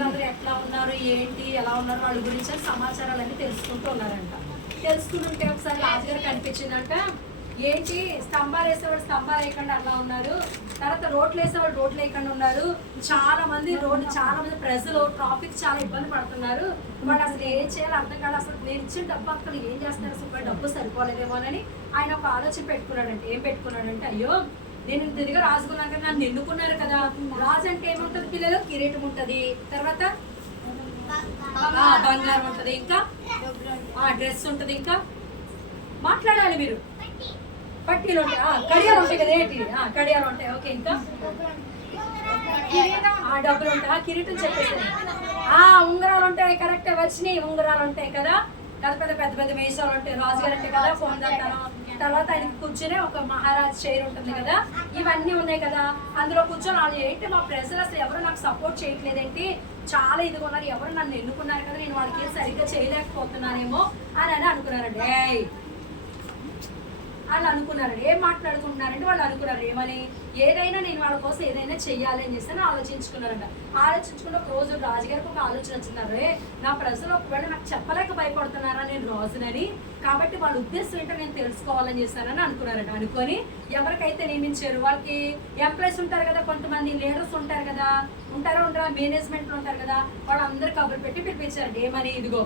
ప్రజలందరూ ఎట్లా ఉన్నారు, ఏంటి, ఎలా ఉన్నారు, వాళ్ళ గురించి సమాచారాలన్నీ తెలుసుకుంటూ ఉన్నారంట. తెలుసుకుంటుంటే ఒకసారి రాజుగారు కనిపించిందంట. ఏంటి స్తంభాలు వేసేవాడు స్తంభాలు వేయకుండా అలా ఉన్నారు, తర్వాత రోడ్లు వేసేవాడు రోడ్లు వేయకుండా ఉన్నారు, చాలా మంది ప్రజలు ట్రాఫిక్ చాలా ఇబ్బంది పడుతున్నారు, వాళ్ళు అసలు ఏం చేయాలి అర్థం కాదు, అసలు నేను ఇచ్చిన డబ్బు అసలు ఏం చేస్తున్నారు, అసలు డబ్బు సరిపోలేదేమోనని ఆయన ఒక ఆలోచన పెట్టుకున్నాడంటే. ఏం పెట్టుకున్నాడంటే, అయ్యో నేను తిరిగి రాజుకున్నాను కదా, నన్ను ఎన్నుకున్నారు కదా, రాజు అంటే ఏముంటది పిల్లలు, కిరీటం ఉంటది, తర్వాత బంగారం ఉంటది, ఇంకా డ్రెస్ ఉంటది, ఇంకా మాట్లాడాలి మీరు, పట్టీలు ఉంటాయి, కడియాలు ఉంటాయి కదా, ఏంటి కడియాలు ఉంటాయి, ఓకే, ఇంకా డబ్బులు ఉంటాయి, కిరీటం చెప్పేసి ఉంగరాలు ఉంటాయి, కరెక్ట్ వచ్చినాయి, ఉంగరాలు ఉంటాయి కదా, పెద్ద పెద్ద పెద్ద మీసాలు ఉంటాయి, రాజుగారు అంటే కదా ఫోన్ చేస్తాను, తర్వాత ఆయనకి కూర్చొని ఒక మహారాజ్ చైర్ ఉంటుంది కదా, ఇవన్నీ ఉన్నాయి కదా, అందులో కూర్చొని వాళ్ళు ఏంటి మా ప్రజలు అసలు ఎవరు నాకు సపోర్ట్ చేయట్లేదేంటి, చాలా ఇదిగా ఉన్నారు, ఎవరు నన్ను ఎన్నుకున్నారు కదా, నేను వాళ్ళకి సరిగ్గా చేయలేకపోతున్నానేమో అని అనుకున్నారండి. వాళ్ళు అనుకున్నారండి. ఏం మాట్లాడుకుంటున్నారంటే వాళ్ళు అనుకున్నారు ఏమని, ఏదైనా నేను వాళ్ళ కోసం ఏదైనా చెయ్యాలి అని చేస్తే ఆలోచించుకున్నారంట. ఆలోచించుకున్న ఒక రోజు రాజుగారికి ఒక ఆలోచన వచ్చిందంటే, నా ప్రజలు ఒకవేళ నాకు చెప్పలేక భయపడుతున్నారా నేను రాజునని, కాబట్టి వాళ్ళ ఉద్దేశం ఏంటో నేను తెలుసుకోవాలని చేశానని అనుకున్నారంట. అనుకొని ఎవరికైతే నియమించారు, వాళ్ళకి ఎంప్లాయీస్ ఉంటారు కదా, కొంతమంది లీడర్స్ ఉంటారు కదా, ఉంటారా మేనేజ్మెంట్లు ఉంటారు కదా, వాళ్ళందరూ కబురు పెట్టి పిలిపించారంట. ఏమని, ఇదిగో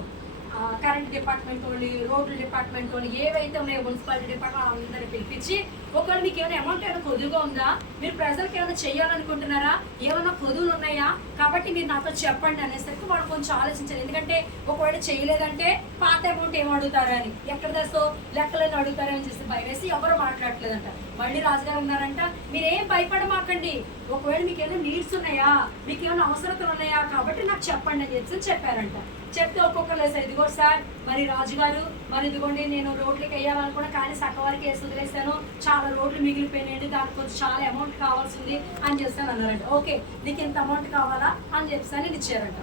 కరెంట్ డిపార్ట్మెంట్ వాళ్ళు, రోడ్ల డిపార్ట్మెంట్ వాళ్ళు, ఏవైతే ఉన్నాయో మున్సిపాలిటీ డిపార్ట్మెంట్ వాళ్ళందరినీ పిలిపించి, ఒకవేళ మీకు ఏమైనా అమౌంట్ ఏమైనా కొద్దుగా ఉందా, మీరు ప్రజలకు ఏమైనా చేయాలనుకుంటున్నారా, ఏమైనా కొదువులు ఉన్నాయా, కాబట్టి మీరు నాతో చెప్పండి అనేసరికి వాళ్ళు కొంచెం ఆలోచించారు. ఎందుకంటే ఒకవేళ చేయలేదంటే పాత అమౌంట్ ఏం అడుగుతారా అని, ఎక్కడ తెస్తో లెక్కలని అడుగుతారని చేసి భయం వేసి ఎవరు మాట్లాడలేదంట. మళ్ళీ రాజుగారు ఉన్నారంట, మీరేం భయపడమాకండి, ఒకవేళ మీకు ఏమైనా నీడ్స్ ఉన్నాయా, మీకు ఏమైనా అవసరతలు ఉన్నాయా, కాబట్టి నాకు చెప్పండి అని చెప్పారంట. చెప్తే ఒక్కొక్కరు వేసారు, ఇదిగో సార్ మరి రాజుగారు, మరి ఇదిగోండి నేను రోడ్లకి వేయాలనుకున్నా కానీ సగం వరకు వేసి వదిలేసాను, చాలా రోడ్లు మిగిలిపోయినాయండి, దానికి కొంచెం చాలా అమౌంట్ కావాల్సింది అని చేస్తాను అన్నారంట. ఓకే నీకు ఇంత అమౌంట్ కావాలా అని చెప్పేసి ఇచ్చారంట.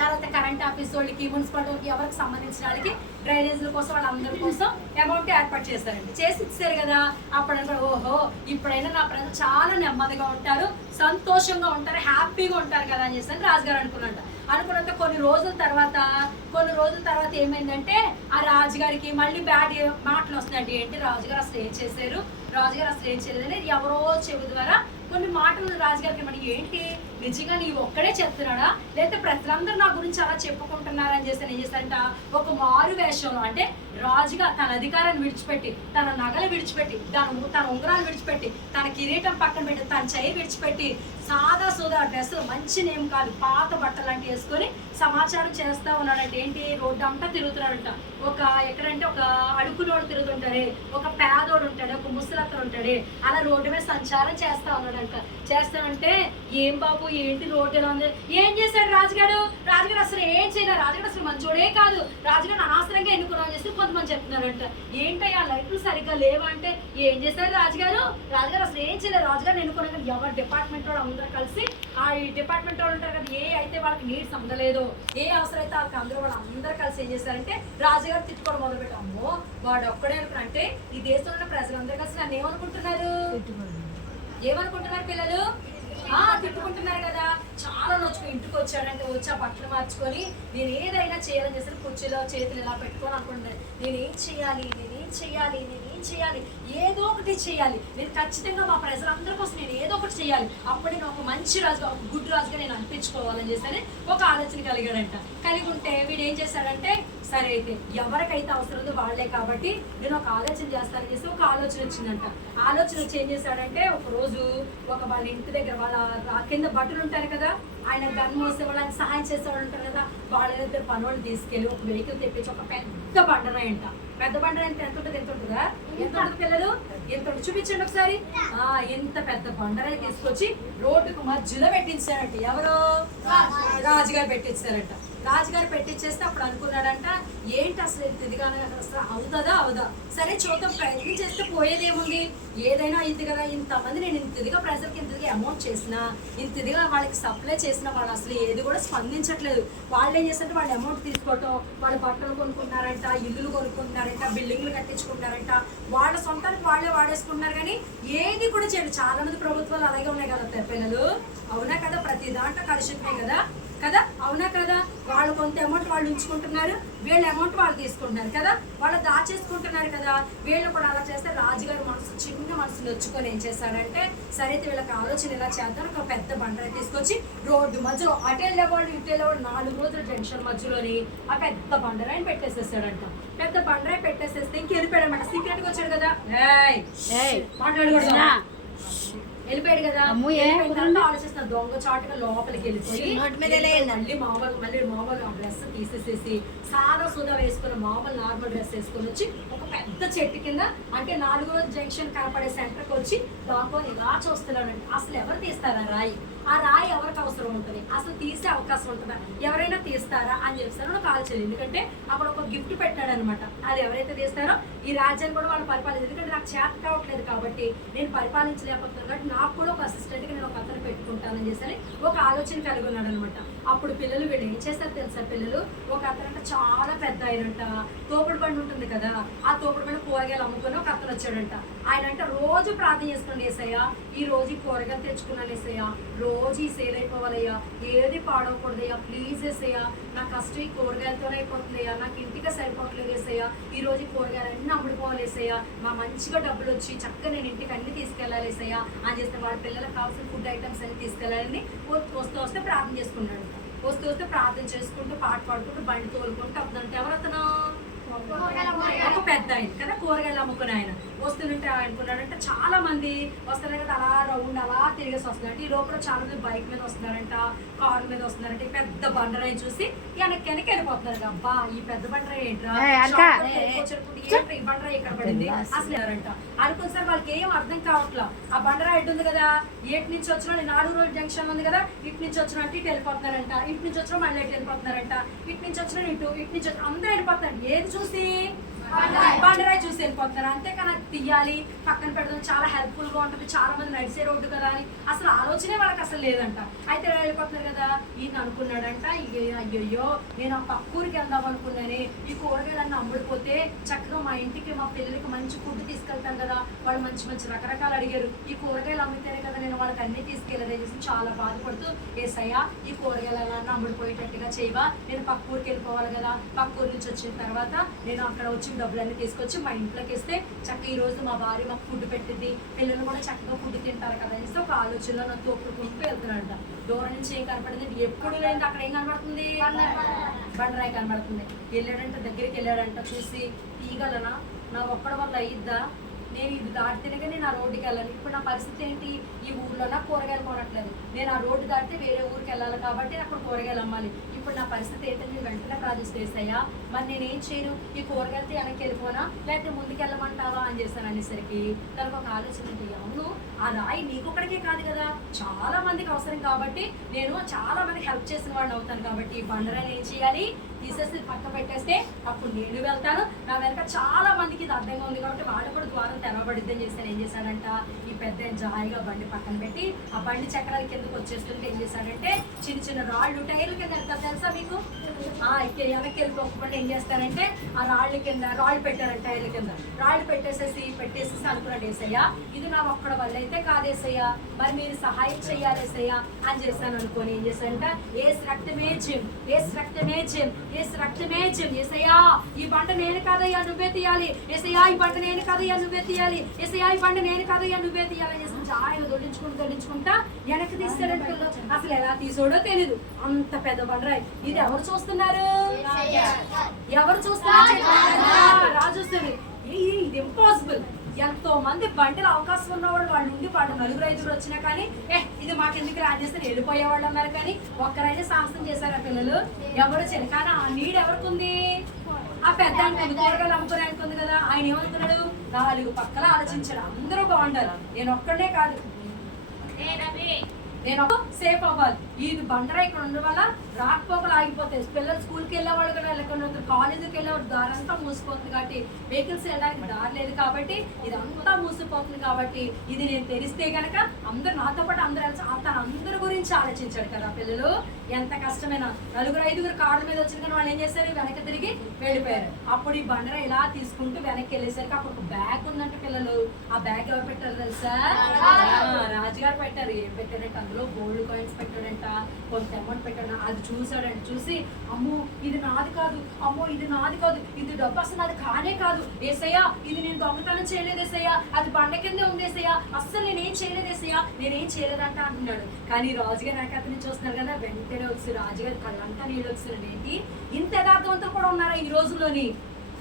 తర్వాత కరెంట్ ఆఫీస్ వాళ్ళకి, మున్సిపాలిటీ వాళ్ళకి, ఎవరికి సంబంధించిన వాళ్ళకి డ్రైనేజీల కోసం వాళ్ళందరి కోసం అమౌంట్ ఏర్పాటు చేస్తారండి. చేసి ఇచ్చారు కదా, అప్పుడు ఓహో ఇప్పుడైనా నా ప్రజలు చాలా నెమ్మదిగా ఉంటారు, సంతోషంగా ఉంటారు, హ్యాపీగా ఉంటారు కదా అని చేస్తాను రాజుగారు అనుకున్నంత కొన్ని రోజుల తర్వాత ఏమైందంటే, ఆ రాజుగారికి మళ్ళీ బ్యాడ్ మాటలు వస్తున్నాయండి. ఏంటి రాజుగారు అసలు ఏం చేశారు, రాజుగారు అసలు ఏం చేయలేదు అనేది ఎవరో చెవి ద్వారా కొన్ని మాటలు రాజుగారికి. మరి ఏంటి నిజంగా నీవు ఒక్కడే చెప్తున్నాడా, లేకపోతే ప్రజలందరూ నా గురించి అలా చెప్పుకుంటున్నారని చేస్తే ఏం చేస్తారంట, ఒక మారు వేషంలో, అంటే రాజుగా తన అధికారాన్ని విడిచిపెట్టి, తన నగలు విడిచిపెట్టి, తన ఉంగరాలు విడిచిపెట్టి, తన కిరీటం పక్కన పెట్టి, తన చైర్ విడిచిపెట్టి, సాదా సోదా డ్రెస్సులు, మంచి నేమ్ కాదు పాత బట్టలు అంటే వేసుకొని సమాచారం చేస్తా ఉన్నాడంటే. ఏంటి రోడ్డు అంతా తిరుగుతున్నాడంట. ఎక్కడంటే ఒక అడుగునోడు తిరుగుతుంటాడే, ఒక పేదోడు ఉంటాడు, ఒక ముసలత్తడు ఉంటాడు, అలా రోడ్డు మీద సంచారం చేస్తా ఉన్నాడంట. చేస్తానంటే ఏం బాబు ఏంటి రోడ్డు ఎలా ఉంది, ఏం చేశాడు రాజుగారు అసలు ఏం చేయలేదు, రాజుగారు అసలు మంచోడే కాదు, రాజుగారు అనవసరంగా ఎన్నుకున్నాం చేసి కొంతమంది చెప్తున్నారంట. ఏంటయ్యా లైట్లు సరిగ్గా లేవా అంటే, ఏం చేశారు రాజుగారు అసలు ఏం చేయలేదు, రాజుగారు ఎన్నుకున్నాం. ఎవరు డిపార్ట్మెంట్ వాళ్ళు అందరూ కలిసి, ఆ డిపార్ట్మెంట్ వాళ్ళు ఉంటారు కదా, ఏ అయితే వాళ్ళకి నీడ్స్ అందలేదు, ఏ అవసరం అయితే వాళ్ళకి అందరూ కలిసి ఏం చేశారంటే రాజుగారు తిట్టుకోవడం మొదలుపెట్టాము. అమ్మో వాడు ఒక్కడే అంటే ఈ దేశంలో ఉన్న ప్రజలందరూ కలిసి నన్ను ఏమనుకుంటున్నారు పిల్లలు, తిట్టుకుంటున్నారు కదా. చాలా నొచ్చుకుని ఇంటికి వచ్చాడంటే వచ్చి ఆ బట్టలు మార్చుకొని నేను ఏదైనా చేయాలని చేసి కుర్చీలో చేతులు ఇలా పెట్టుకొని అనుకుంటున్నాను, నేనేం చేయాలి ఏదో ఒకటి చేయాలి, నేను ఖచ్చితంగా మా ప్రజలందరి కోసం నేను ఏదో ఒకటి చేయాలి, అప్పుడు నేను ఒక మంచి రాజుగా, ఒక గుడ్ రాజుగా నేను అనిపించుకోవాలని చేసి ఒక ఆలోచన కలిగాడంట. కలిగి ఉంటే వీడు ఏం చేశాడంటే, సరే అయితే ఎవరికైతే అవసరం ఉందో వాళ్లే కాబట్టి నేను ఒక ఆలోచన చేస్తానని చేసి ఒక ఆలోచన వచ్చిందంట. ఆలోచన వచ్చి ఏం చేశాడంటే, ఒక రోజు వాళ్ళ ఇంటి దగ్గర వాళ్ళ కింద బట్టలు ఉంటారు కదా, ఆయన గన్ మోసే వాళ్ళకి సహాయం చేసేవాళ్ళు ఉంటారు కదా, వాళ్ళ దగ్గర పనులను తీసుకెళ్ళి ఒక వెహికల్ తెప్పించి ఒక పెద్ద బండరాయి అంట. పెద్ద బండరాయి అంటే ఎంత ఉంటుందా ఎంత ఉంటుంది పిల్లలు, ఎంత చూపించండి ఒకసారి. ఎంత పెద్ద బండరాయి తీసుకొచ్చి రోడ్డుకు మధ్యలో పెట్టించారంట. ఎవరు రాజుగారు పెట్టించారంట. రాజుగారు పెట్టించేస్తే అప్పుడు అనుకున్నాడంట, ఏంటి అసలు ఇదిగా అసలు అవుదా, సరే చూద్దాం, ప్రయత్నం చేస్తే పోయేదేముంది, ఏదైనా ఇది కదా, ఇంతమంది నేను ఇంతదిగా ప్రజలకు ఇంతదిగా అమౌంట్ చేసినా, ఇంతదిగా వాళ్ళకి సప్లై చేసిన వాళ్ళు అసలు ఏది కూడా స్పందించట్లేదు. వాళ్ళు ఏం చేస్తారంటే వాళ్ళు అమౌంట్ తీసుకోవటం, వాళ్ళు బట్టలు కొనుక్కుంటున్నారంట, ఇల్లులు కొనుక్కుంటున్నారంట, బిల్డింగ్లు కట్టించుకుంటారంట, వాళ్ళ సొంతానికి వాళ్ళే వాడేసుకుంటున్నారు, కానీ ఏది కూడా చేయరు. చాలా మంది ప్రభుత్వాలు అలాగే ఉన్నాయి కదా పిల్లలు, అవునా కదా, ప్రతి దాంట్లో కలుషితమే కదా. అవునా కదా? వాళ్ళు కొంత అమౌంట్ వాళ్ళు ఉంచుకుంటున్నారు, వీళ్ళ అమౌంట్ వాళ్ళు తీసుకుంటున్నారు కదా, వాళ్ళు దాచేసుకుంటున్నారు కదా. వీళ్ళు కూడా అలా చేస్తే రాజుగారి మనసు చిన్న మనసు నొచ్చుకొని ఏం చేశాడంటే, సరే అయితే వీళ్ళకి ఆలోచన ఇలా చేద్దాం, ఒక పెద్ద బండరాయి తీసుకొచ్చి రోడ్డు మధ్యలో అటు వెళ్ళేవాళ్ళు ఇటు వెళ్ళేవాళ్ళు 4 రోజుల జంక్షన్ మధ్యలోని ఆ పెద్ద బండరాయిని పెట్టేసేసాడంట. పెద్ద బండరాయి పెట్టేసేస్తే ఇంక వెళ్ళిపోయాడు అనమాట. సీక్రెట్ గా వచ్చాడు కదా, మాట్లాడకూడదు, వెళ్ళిపోయాడు కదా. ఆలోచిస్తున్నా దొంగ చాటుగా లోపలికి వెళ్ళిపోయి మళ్ళీ మామూలు డ్రెస్ తీసేసేసి సాదా సూదా వేసుకున్న మామూలు నార్మల్ డ్రెస్ వేసుకొని వచ్చి ఒక పెద్ద చెట్టు కింద, అంటే 4వ జంక్షన్ కనపడే సెంటర్కి వచ్చి దాంట్లో ఇలా చూస్తున్నాడండి. అసలు ఎవరు తీస్తారా రాయి? ఆ రాయి ఎవరికి అవసరం ఉంటుంది? అసలు తీసే అవకాశం ఉంటుందా? ఎవరైనా తీస్తారా అని చెప్తారో నాకు ఆలోచన. ఎందుకంటే అక్కడ ఒక గిఫ్ట్ పెట్టాడు అనమాట. అది ఎవరైతే తీస్తారో ఈ రాజ్యాన్ని కూడా వాళ్ళు పరిపాలించారు. ఎందుకంటే నాకు చేత కావట్లేదు కాబట్టి, నేను పరిపాలించలేకపోతున్నాను కాబట్టి నాకు కూడా ఒక అసిస్టెంట్గా నేను ఒక అతను పెట్టుకుంటానని చేసి ఒక ఆలోచన కలిగి ఉన్నాడు అనమాట. అప్పుడు పిల్లలు వీళ్ళు ఏం చేస్తారు తెలుసా? పిల్లలు ఒక అతనంట చాలా పెద్ద ఆయనంట, తోపుడు బండి ఉంటుంది కదా, ఆ తోపుడు బండి కూరగాయలు అమ్ముకొని ఒక అతను వచ్చాడంట. ఆయన అంటే రోజు ప్రార్థన చేసుకోండి ఏసయ్యా, ఈ రోజు ఈ కూరగాయలు తెచ్చుకున్నాను ఏసయ్యా, రోజు ఈ సేల్ అయిపోవాలయ్యా, ఏది పాడవకూడదయ్యా, ప్లీజ్ ఏసయ్యా, నా కష్టం ఈ కూరగాయలతోనే అయిపోతుందయ్యా, నాకు ఇంటికి సరిపోవట్లేదు ఏసయ్యా, ఈ రోజు ఈ కూరగాయలు అన్నీ అమ్ముడుకోవాలి ఏసయ్యా, మా మంచిగా డబ్బులు వచ్చి చక్కగా నేను ఇంటికి అన్ని తీసుకెళ్ళాలి ఏసయ్యా అని చేస్తే వాళ్ళ పిల్లలకు కావాల్సిన ఫుడ్ ఐటమ్స్ అన్ని తీసుకెళ్ళాలని వస్తూ వస్తే ప్రార్థన చేసుకున్నాడు. వస్తూ వస్తే ప్రార్థన చేసుకుంటూ పాట పాడుకుంటూ బండి తోలుకుంటూ అవుతుందంటే ఎవరతను? ఒక పెద్ద ఆయన కదా, కూరగాయలు అమ్ముకుని ఆయన వస్తుంటే అనుకున్నాడంటే చాలా మంది వస్తున్నారు కదా, అలా రౌండ్ అలా తిరిగేసి వస్తున్నారంటే. ఈ లోపల చాలా మంది బైక్ మీద వస్తున్నారంట, కారు మీద వస్తున్నారంటే. పెద్ద బండరాయి చూసి వెనక్కి వెళ్ళిపోతున్నారు. అబ్బా ఈ పెద్ద బండరాయి ఏంట్రా, ఈ బండరాయి ఎక్కడ పడింది అసలు ఎవరంట అనుకుని సార్ వాళ్ళకి ఏం అర్థం కావట్లా. ఆ బండరాయి ఎటు ఉంది కదా, ఏటి నుంచి వచ్చినా 4 రోజుల జంక్షన్ ఉంది కదా, ఇటు నుంచి వచ్చిన అంటే ఇటు వెళ్ళిపోతున్నారంట, ఇటు నుంచి వచ్చినా మళ్ళీ ఇటు వెళ్ళిపోతున్నారంట, ఇటు నుంచి వచ్చిన ఇటు నుంచి వచ్చిన అందరూ వెళ్ళిపోతున్నారు. ఏది చూసి? బండరాయి చూసి వెళ్ళిపోతున్నారు. అంతేకాని తీయాలి పక్కన పెడదాం, చాలా హెల్ప్ఫుల్ గా ఉంటుంది, చాలా మంది నడిచే రోడ్డు కదా అని అసలు ఆలోచనే వాళ్ళకి అసలు లేదంట. అయితే వెళ్ళిపోతున్నారు కదా, ఈయన అనుకున్నాడంట, అయ్యయ్యో నేను ఆ పక్కూరికి వెళ్దాం అనుకున్నానే, ఈ కూరగాయలన్నీ అమ్ముడిపోతే చక్కగా మా ఇంటికి మా పిల్లలకి మంచి ఫుడ్ తీసుకెళ్తాను కదా, వాళ్ళు మంచి మంచి రకరకాలు అడిగారు, ఈ కూరగాయలు అమ్మితేనే కదా నేను వాళ్ళకి అన్ని తీసుకెళ్ళదే చేసి చాలా బాధపడుతూ, ఏసయ్యా ఈ కూరగాయలన్నీ అమ్ముడిపోయేటట్టుగా చేయవా, నేను పక్కూరికి వెళ్ళిపోవాలి కదా, పక్కూరు నుంచి వచ్చిన తర్వాత నేను అక్కడ వచ్చి డబ్బులన్నీ తీసుకొచ్చి మా ఇంట్లోకి ఇస్తే చక్కగా ఈ రోజు మా భార్య మాకు ఫుడ్ పెట్టింది, పిల్లలు కూడా చక్కగా ఫుడ్ తింటారు కదా అనేసి ఒక ఆలోచనలో నాకు తోపుకుంటూ వెళ్తున్నాడంట. దూరం నుంచి ఏం కనపడింది? ఎప్పుడు లేదు అక్కడ ఏం కనపడుతుంది? బండరాయి కనబడుతుంది. వెళ్ళాడంట, దగ్గరికి వెళ్ళాడంట, చూసి తీయగలనా, నా ఒక్కడి వల్ల అయ్యిద్దా, నేను ఇది దాటితేనే కానీ నా రోడ్డుకి వెళ్ళాలి, ఇప్పుడు నా పరిస్థితి ఏంటి, ఈ ఊర్లో నాకు కూరగాయలు కొనట్లేదు, నేను ఆ రోడ్డు దాటితే వేరే ఊరికి వెళ్ళాలి కాబట్టి అక్కడ కూరగాయలు అమ్మాలి, ఇప్పుడు నా పరిస్థితి ఏంటంటే నేను వెంటనే ప్రార్థిస్తేసయ్యా, మరి నేనేం చేయను, ఈ కూరగాయలతో వెనక్కి వెళ్ళిపోనా లేకపోతే ముందుకు వెళ్ళమంటావా అని చేస్తాను అనేసరికి తనకు ఒక ఆలోచన ఉంది. అవును, ఆ రాయి నీకొక్కడికే కాదు కదా, చాలా మందికి అవసరం కాబట్టి నేను చాలా మందికి హెల్ప్ చేసిన వాడిని అవుతాను కాబట్టి ఈ బండరాయిని ఏం చేయాలి, తీసేసి పక్క పెట్టేస్తే అప్పుడు నేను వెళ్తాను, నా వెనక చాలా మందికి ఇది అర్థంగా ఉంది కాబట్టి వాళ్ళు కూడా ద్వారం తెరవబడిద్ది అని చేస్తాను. ఏం చేశాడంట, ఈ పెద్ద జాయిగా బండి పక్కన పెట్టి ఆ బండి చక్రాల కిందకు వచ్చేస్తుంటే ఏం చేశాడంటే చిన్న చిన్న రాళ్ళు టైర్ల కింద వెళ్తారు తెలుసా మీకు, వెనక్కి వెళ్ళిపోకుండా ఏం చేస్తారంటే ఆ రాళ్ళు కింద రాళ్ళు పెట్టారంట, టైర్ల కింద రాళ్ళు పెట్టేసేసి అనుకున్నాడు, ఏసయ్యా ఇది నా ఒక్కడ వల్ల అయితే కాదేసయ్యా, మరి మీరు సహాయం చెయ్యాలేసయ్యా అని చేశాను అనుకోని ఏం చేశాడంట, ఏసు రక్తమే జిమ్, ఏసు రక్తమే జిమ్, ఏసు రక్తమే జిమ్, ఏసయ్యా ఈ బండ నేను కాదయ్యా నువ్వే తీయాలి, ఏసయ్యా ఈ బండ నేను కాదయ్యా నువ్వే తీయాలి, ఏసయ్యా ఈ బండ నేను కాదయ్యా నువ్వే తీయాలని చేసి ఆయన దొల్లించుకుంటా వెనక్కి తీస్తాడంటే అసలు ఎలా తీసాడో తెలీదు, అంత పెద్ద బండరాయి. ఇది ఎవరు చూస్తున్నారు? ఎవరు చూస్తున్నారు? రాజు వస్తుంది. ఇది ఇంపాసిబుల్, ఎంతో మంది బండిలో అవకాశం ఉన్నవాడు వాళ్ళు ఉండి వాళ్ళు 4-5 వచ్చినా కానీ ఇది మాకు ఎందుకు రాజేస్తే వెళ్ళిపోయేవాళ్ళు అన్నారు, కానీ ఒక్కరైనా సాహసం చేశారు ఆ పిల్లలు, ఎవరు చేయరు. కానీ ఆ నీడ్ ఎవరికి ఉంది? ఆ పెద్ద కూరగాయలు అమ్ముకునే అనుకుంది కదా, ఆయన ఏమనుకున్నాడు, 4 పక్కల ఆలోచించాడు, అందరూ బాగుండాలి, నేను ఒక్కడే కాదు, నేను సేఫ్ అవ్వాలి. ఈ బండరాయి ఇక్కడ ఉండడం వల్ల రాకపోకలు ఆగిపోతాయి, పిల్లలు స్కూల్కి వెళ్ళే వాళ్ళు కూడా వెళ్ళకుండా, కాలేజీకి వెళ్ళేవాళ్ళు దారి అంతా మూసిపోతుంది కాబట్టి, వెహికల్స్ వెళ్ళడానికి దారి లేదు కాబట్టి ఇదంతా మూసిపోతుంది కాబట్టి ఇది నేను తెలిస్తే కనుక అందరూ నాతో పాటు అందరూ తన అందరి గురించి ఆలోచించాడు కదా. పిల్లలు ఎంత కష్టమైనా 4-5 కార్ల మీద వచ్చిన కానీ వాళ్ళు ఏం చేశారు, వెనక్కి తిరిగి వెళ్ళిపోయారు. అప్పుడు ఈ బండరాయి ఇలా తీసుకుంటూ వెనక్కి వెళ్ళేసరికి అప్పుడు ఒక బ్యాగ్ ఉందంటే పిల్లలు, ఆ బ్యాగ్ ఎవరు పెట్టారు తెలుసా? రాజుగారు పెట్టారు. ఏం పెట్టారంటే అందులో గోల్డ్ కాయిన్స్ పెట్టాడంట, కొంత అమౌంట్ పెట్టాను. అది చూసాడండి. చూసి అమ్మో ఇది నాది కాదు, అమ్మో ఇది నాది కాదు, ఇది డబ్బు అసలు నాది కానే కాదు ఏసయ్యా, ఇది నేను దొంగతనం చేయలేదు ఏసయ్యా, అది బండ కిందే ఉంది ఏసయ్యా, అస్సలు నేనేం చేయలేదు ఏసయ్యా, నేనేం చేయలేదంట అంటున్నాడు. కానీ రాజుగారు నాకు అతన్ని చూస్తున్నారు కదా, వెంటనే వచ్చి రాజుగారి కళ్ళంతా నీళ్ళు వచ్చినాడు. ఏంటి ఇంత యథార్థవంతులు కూడా ఉన్నారా ఈ రోజుల్లోని?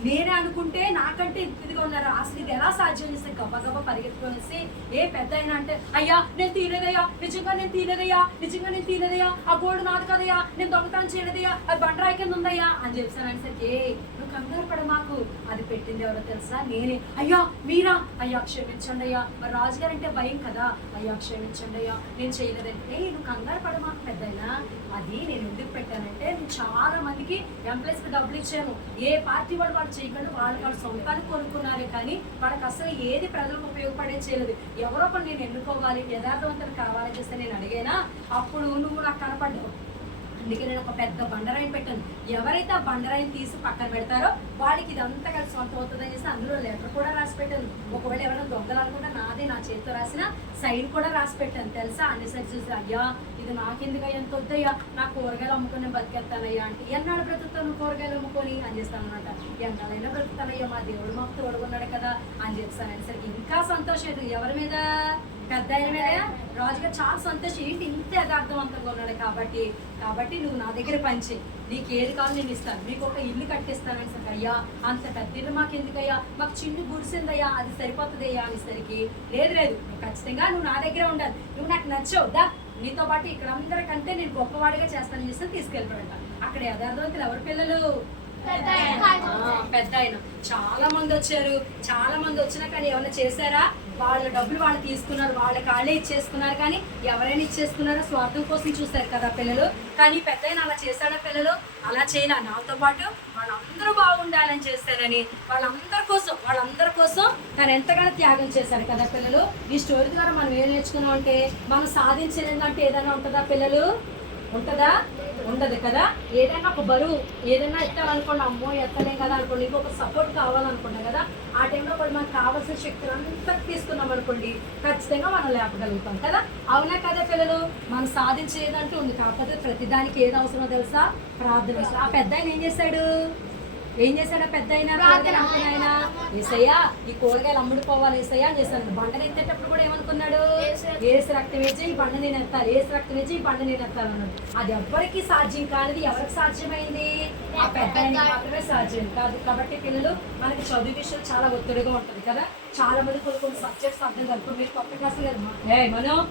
నేనే అనుకుంటే నాకంటే ఇదిగా ఉన్నారు. అసలు ఇది ఎలా సాధ్యం చేస్తే గబగబా పరిగెత్తుకొనేసి ఏ పెద్ద అయినా అంటే అయ్యా నేను తీయలేదయ్యా, నిజంగా నేను తీయలేదయ్యా, నిజంగా నేను తీయలేదయ్యా, ఆ గోల్డ్ నాది కదయ్యా, నేను దొంగతనం చేయలేదయ్యా, అది బండరాయి కింద ఉందయ్యా అని చెప్పాను. అనేసరికి నువ్వు కంగారు పడ మాకు, అది పెట్టింది ఎవరో తెలుసా, నేనే. అయ్యా మీరా? అయ్యా క్షమించండి అయ్యా. మరి రాజుగారు అంటే భయం కదా, అయ్యా క్షమించండి అయ్యా నేను చేయలేదంటే. నువ్వు కంగారు పడ మాకు పెద్దయినా, అది నేను ఎందుకు పెట్టానంటే నేను చాలా మందికి ఎంప్లాయీస్కి డబ్బులు ఇచ్చాను. ఏ పార్టీ వాడు చేయకుండా వాళ్ళు సొంతానికి కొనుక్కున్నారే కానీ వాళ్ళకి అసలు ఏది ప్రజలకు ఉపయోగపడే చేయలేదు. ఎవరో ఒకరు నేను ఎన్నుకోవాలి, యథార్థవంతులు కావాలని చేస్తే నేను అడిగేనా, అప్పుడు నువ్వు నాకు కనపడ్డావు. అందుకే నేను ఒక పెద్ద బండరాయిని పెట్టాను. ఎవరైతే ఆ బండరాయిని తీసి పక్కన పెడతారో వాళ్ళకి ఇదంతా కలిసి సొంతం అవుతుందని చేసి అందులో లెటర్ కూడా రాసి పెట్టాను. ఒకవేళ ఎవరైనా దొంగలు అనుకుంటే నాదే, నా చేతితో రాసిన సైన్ కూడా రాసి పెట్టాను తెలుసా. అన్నిసారి చూసి అయ్యా ఇది నాకెందుకు ఎంత వద్దయ్యా, నా కూరగాయలు అమ్ముకొని నేను బతికేస్తానయ్యా అంటే, ఎన్నాడు బ్రతుకుతాను కూరగాయలు అమ్ముకొని అని చేస్తాను అనమాట. ఎన్నాళ్ళైనా బ్రతుకుతానయ్యా, మా దేవుడు మాకు తోడుకున్నాడు కదా అని చెప్తాను. అనేసరికి ఇంకా సంతోషం. ఎవరి మీద? పెద్ద ఆయన మీద. రాజుగారు చాలా సంతోషం. ఏంటి ఇంత యథార్థవంతంగా ఉన్నాడు కాబట్టి కాబట్టి నువ్వు నా దగ్గర పంచి నీకు ఏది కావాలో నేను ఇస్తాను, నీకు ఒక ఇల్లు కట్టిస్తానని సరికి అయ్యా అంత పెద్ద ఇల్లు మాకు ఎందుకయ్యా, మాకు చిన్న గుడిసిందయ్యా, అది సరిపోతుందయ్యా అనేసరికి లేదు లేదు ఖచ్చితంగా నువ్వు నా దగ్గర ఉండాలి, నువ్వు నాకు నచ్చావు దా, నీతో పాటు ఇక్కడ అందరికంటే నేను గొప్పవాడిగా చేస్తానని చేస్తే తీసుకెళ్ళిపోయాడంట. అక్కడ యథార్థవంతులు ఎవరి పిల్లలు? పెద్ద ఆయన. చాలా మంది వచ్చారు. చాలా మంది వచ్చినా కానీ ఏమైనా చేశారా? వాళ్ళ డబ్బులు వాళ్ళు తీసుకున్నారు, వాళ్ళ కాళ్ళే ఇచ్చేసుకున్నారు. కానీ ఎవరైనా ఇచ్చేసుకున్నారో స్వార్థం కోసం చూస్తారు కదా పిల్లలు. కానీ పెద్ద ఆయన అలా చేశాడా? పిల్లలు అలా చేయాల. నాతో పాటు వాళ్ళందరూ బాగుండాలని చేస్తారని వాళ్ళందరి కోసం తను ఎంతగానో త్యాగం చేశాడు కదా పిల్లలు. ఈ స్టోరీ ద్వారా మనం ఏం నేర్చుకున్నాం అంటే, మనం సాధించేదంటే ఏదైనా ఉంటుందా పిల్లలు? ఉంటుందా? ఉండదు కదా. ఏదైనా ఒక బరువు ఏదైనా ఎత్తామనుకోండి, అమ్మో ఎత్తలేం కదా అనుకోండి, ఇంకొక సపోర్ట్ కావాలనుకుంటాం కదా. ఆ టైంలో కూడా మనకు కావాల్సిన శక్తులు అంతా తీసుకున్నాం అనుకోండి, ఖచ్చితంగా మనం లేపగలుగుతాం కదా. అవునా కదా పిల్లలు? మనం సాధించేదంటూ ఉంది. కాకపోతే ప్రతిదానికి ఏది అవసరమో తెలుసా? ప్రార్థన. ఆ పెద్ద ఆయన ఏం చేశాడు? ఆ పెద్ద ఆయన ఏసయ్యా ఈ కూరగాయలు అమ్ముడుపోవాలి ఏసయ్యా అని చేశాను. బండ ఎత్తేటప్పుడు కూడా ఏమనుకున్నాడు? ఏసు రక్తం వేసి ఈ బండ నేను ఎత్తాలి, ఏసు రక్తం వేసి ఈ బండ నేను ఎత్తాలి అన్నాడు. అది ఎవరికి సాధ్యం కానిది ఎవరికి సాధ్యమైంది? ఆ పెద్ద ఆయన మాత్రమే సాధ్యం కాదు. కాబట్టి పిల్లలు మనకి చదువు విషయం చాలా ఒత్తిడిగా ఉంటుంది కదా. చాలా మంది కొన్ని సబ్జెక్ట్స్ అర్థం కాదు. మీరు కొత్త క్లాసులు లేదు మనం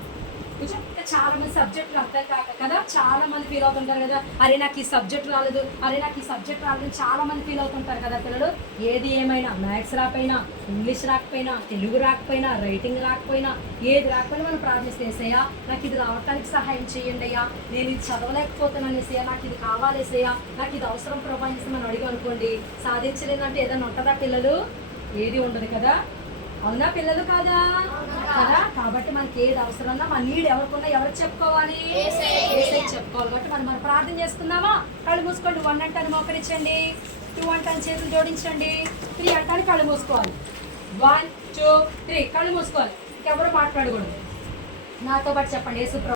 చాలా మంది సబ్జెక్టులు అర్థం కాక కదా చాలా మంది ఫీల్ అవుతుంటారు కదా, అరే నాకు ఈ సబ్జెక్ట్ రాలేదు, అరే నాకు ఈ సబ్జెక్ట్ రాలేదు చాలా మంది ఫీల్ అవుతుంటారు కదా పిల్లలు. ఏది ఏమైనా మ్యాథ్స్ రాకపోయినా, ఇంగ్లీష్ రాకపోయినా, తెలుగు రాకపోయినా, రైటింగ్ రాకపోయినా, ఏది రాకపోయినా మనం ప్రార్థిస్తేసయ్యా నాకు ఇది రావటానికి సహాయం చేయండి అయ్యా, నేను ఇది చదవలేకపోతున్నాను ఏసయ్యా, నాకు ఇది కావాలి ఏసయ్యా, నాకు ఇది అవసరం ప్రభావిస్తే మనం అడిగి అనుకోండి. సాధించలేదంటే ఏదైనా ఉంటుందా పిల్లలు? ఏది ఉండదు కదా. అవునా పిల్లలు? కాదా కదా. కాబట్టి మనకి ఏది అవసరమన్నా మన నీళ్ళు ఎవరికన్నా ఎవరికి చెప్పుకోవాలి? చెప్పుకోవాలి. కాబట్టి మనం ప్రార్థన చేసుకుందామా? కళ్ళు మూసుకోండి. 1 అంటాను మోకరించండి, 2 అంటాను చేతులు జోడించండి, 3 అంటాను కళ్ళు మూసుకోవాలి. 1 2 3 కళ్ళు మూసుకోవాలి. ఇంకెవరు మాట్లాడకూడదు. నాతో పాటు చెప్పండి. యేసు